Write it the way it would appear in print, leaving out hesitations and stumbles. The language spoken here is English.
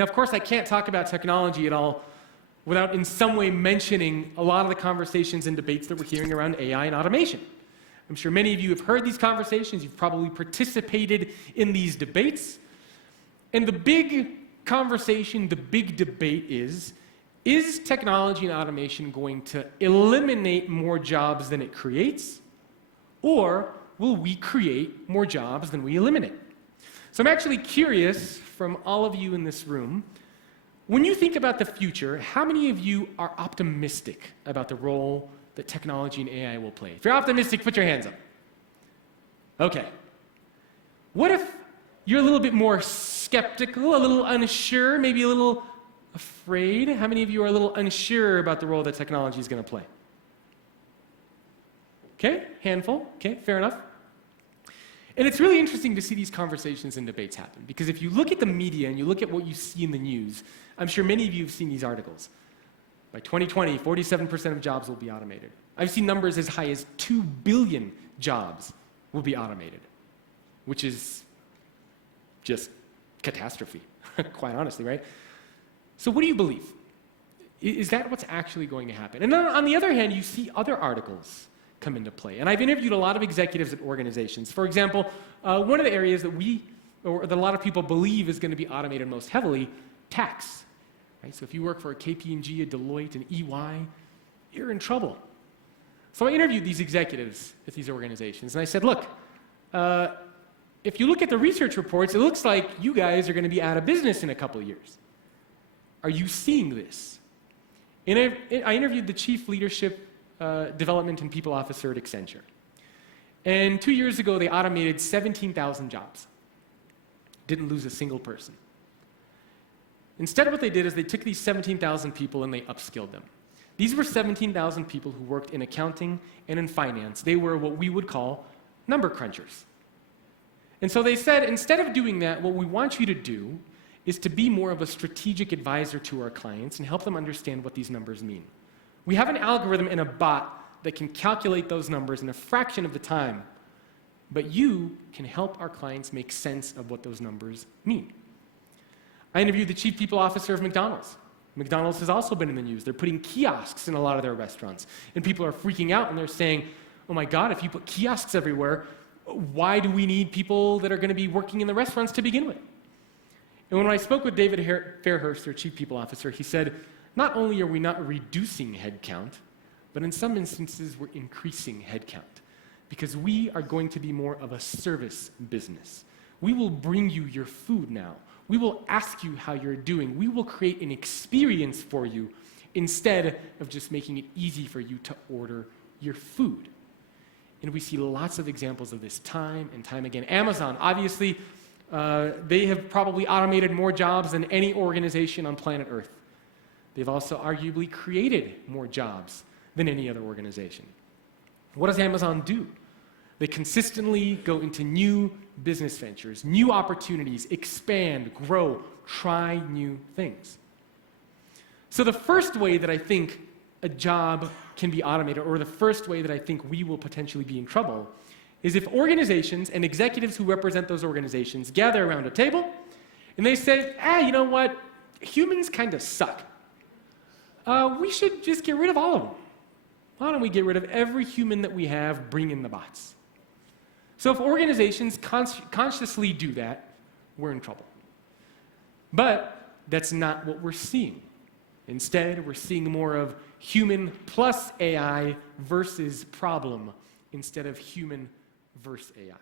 Now, of course, I can't talk about technology at all without in some way mentioning a lot of the conversations and debates that we're hearing around AI and automation. I'm sure many of you have heard these conversations. You've probably participated in these debates. And the big conversation, the big debate is technology and automation going to eliminate more jobs than it creates? Or will we create more jobs than we eliminate? So I'm actually curious from all of you in this room, when you think about the future, how many of you are optimistic about the role that technology and AI will play? If you're optimistic, put your hands up. Okay. What if you're a little bit more skeptical, a little unsure, maybe a little afraid? How many of you are a little unsure about the role that technology is going to play? Okay, handful. Okay, fair enough. And it's really interesting to see these conversations and debates happen, because if you look at the media and you look at what you see in the news, I'm sure many of you have seen these articles. By 2020, 47% of jobs will be automated. I've seen numbers as high as 2 billion jobs will be automated, which is just catastrophe, quite honestly, right? So what do you believe? Is that what's actually going to happen? And then on the other hand, you see other articles come into play. And I've interviewed a lot of executives at organizations. For example, one of the areas that that a lot of people believe is going to be automated most heavily, tax. Right? So if you work for a KPMG, a Deloitte, an EY, you're in trouble. So I interviewed these executives at these organizations, and I said, look, if you look at the research reports, it looks like you guys are going to be out of business in a couple of years. Are you seeing this? And I interviewed the chief leadership development and people officer at Accenture. And 2 years ago, they automated 17,000 jobs. Didn't lose a single person. Instead, what they did is they took these 17,000 people and they upskilled them. These were 17,000 people who worked in accounting and in finance. They were what we would call number crunchers. And so they said, instead of doing that, what we want you to do is to be more of a strategic advisor to our clients and help them understand what these numbers mean. We have an algorithm and a bot that can calculate those numbers in a fraction of the time, but you can help our clients make sense of what those numbers mean. I interviewed the chief people officer of McDonald's. McDonald's has also been in the news. They're putting kiosks in a lot of their restaurants, and people are freaking out, and they're saying, oh my God, if you put kiosks everywhere, why do we need people that are going to be working in the restaurants to begin with? And when I spoke with David Fairhurst, their chief people officer, he said, not only are we not reducing headcount, but in some instances we're increasing headcount, because we are going to be more of a service business. We will bring you your food now. We will ask you how you're doing. We will create an experience for you instead of just making it easy for you to order your food. And we see lots of examples of this time and time again. Amazon, obviously, they have probably automated more jobs than any organization on planet Earth. They've also arguably created more jobs than any other organization. What does Amazon do? They consistently go into new business ventures, new opportunities, expand, grow, try new things. So the first way that I think a job can be automated, or the first way that I think we will potentially be in trouble, is if organizations and executives who represent those organizations gather around a table and they say, you know what, humans kind of suck. We should just get rid of all of them. Why don't we get rid of every human that we have, bring in the bots? So if organizations consciously do that, we're in trouble. But that's not what we're seeing. Instead, we're seeing more of human plus AI versus problem instead of human versus AI.